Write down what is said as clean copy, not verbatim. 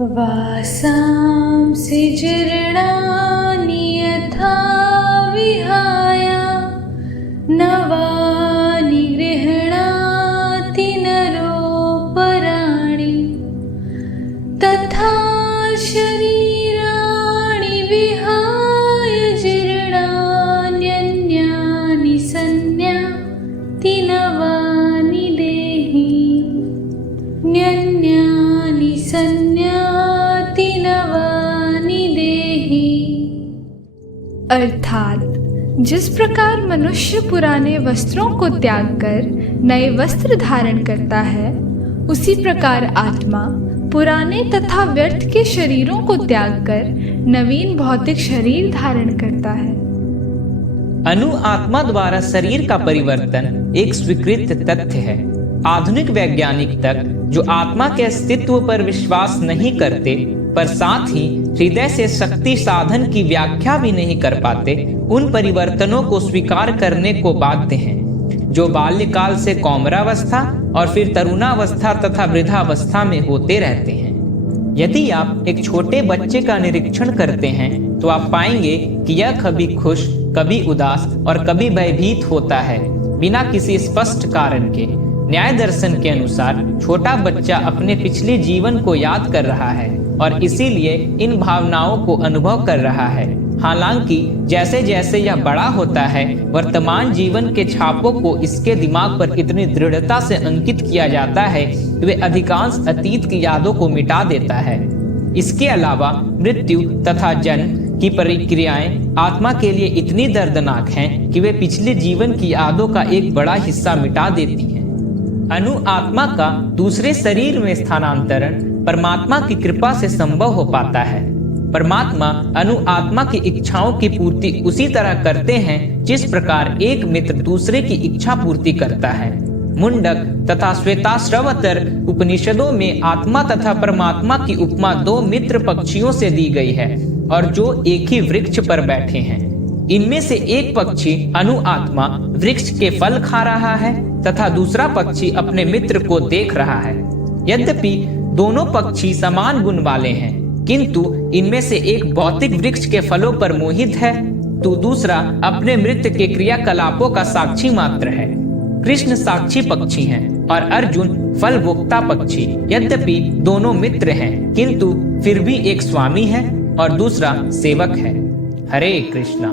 वासांसि जीर्णानि यथा विहाय नवानि गृह्णाति नरोपराणि तथा शरीराणि विहाय जीर्णान्यन्यानि संयाति नवानि देहि न्यन्यानि संयाति नवानि देहि। अर्थात जिस प्रकार मनुष्य पुराने वस्त्रों को त्याग कर नए वस्त्र धारण करता है, उसी प्रकार आत्मा पुराने तथा व्यर्थ के शरीरों को त्याग कर नवीन भौतिक शरीर धारण करता है। अनु आत्मा द्वारा शरीर का परिवर्तन एक स्वीकृत तथ्य है। आधुनिक वैज्ञानिक तक जो आत्मा के अस्तित्व पर विश्वास नहीं करते, पर साथ ही हृदय से शक्ति साधन की व्याख्या भी नहीं कर पाते, उन परिवर्तनों को स्वीकार करने को बाध्य हैं जो बाल्यकाल से कौमारावस्था और फिर तरुणावस्था तथा वृद्धावस्था में होते रहते हैं। यदि आप एक छोटे बच्चे का निरीक्षण करते हैं तो आप पाएंगे कि यह कभी खुश, कभी उदास और कभी भयभीत होता है, बिना किसी स्पष्ट कारण के। न्याय दर्शन के अनुसार छोटा बच्चा अपने पिछले जीवन को याद कर रहा है और इसीलिए इन भावनाओं को अनुभव कर रहा है। हालांकि जैसे जैसे यह बड़ा होता है, वर्तमान जीवन के छापों को इसके दिमाग पर इतनी दृढ़ता से अंकित किया जाता है कि वे अधिकांश अतीत की यादों को मिटा देता है। इसके अलावा मृत्यु तथा जन्म की प्रक्रियाएं आत्मा के लिए इतनी दर्दनाक हैं कि वे पिछले जीवन की यादों का एक बड़ा हिस्सा मिटा देती हैं। अनु आत्मा का दूसरे शरीर में स्थानांतरण परमात्मा की कृपा से संभव हो पाता है। परमात्मा अनु आत्मा की इच्छाओं की पूर्ति उसी तरह करते हैं जिस प्रकार एक मित्र दूसरे की इच्छा पूर्ति करता है। मुंडक तथा श्वेताश्रवतर उपनिषदों में आत्मा तथा परमात्मा की उपमा दो मित्र पक्षियों से दी गई है और जो एक ही वृक्ष पर बैठे हैं। इनमें से एक पक्षी अनु आत्मा वृक्ष के फल खा रहा है तथा दूसरा पक्षी अपने मित्र को देख रहा है। यद्यपि दोनों पक्षी समान गुण वाले हैं, किंतु इनमें से एक भौतिक वृक्ष के फलों पर मोहित है तो दूसरा अपने मित्र के क्रियाकलापों का साक्षी मात्र है। कृष्ण साक्षी पक्षी हैं और अर्जुन फल भोक्ता पक्षी। यद्यपि दोनों मित्र हैं, किंतु फिर भी एक स्वामी है और दूसरा सेवक है। हरे कृष्णा।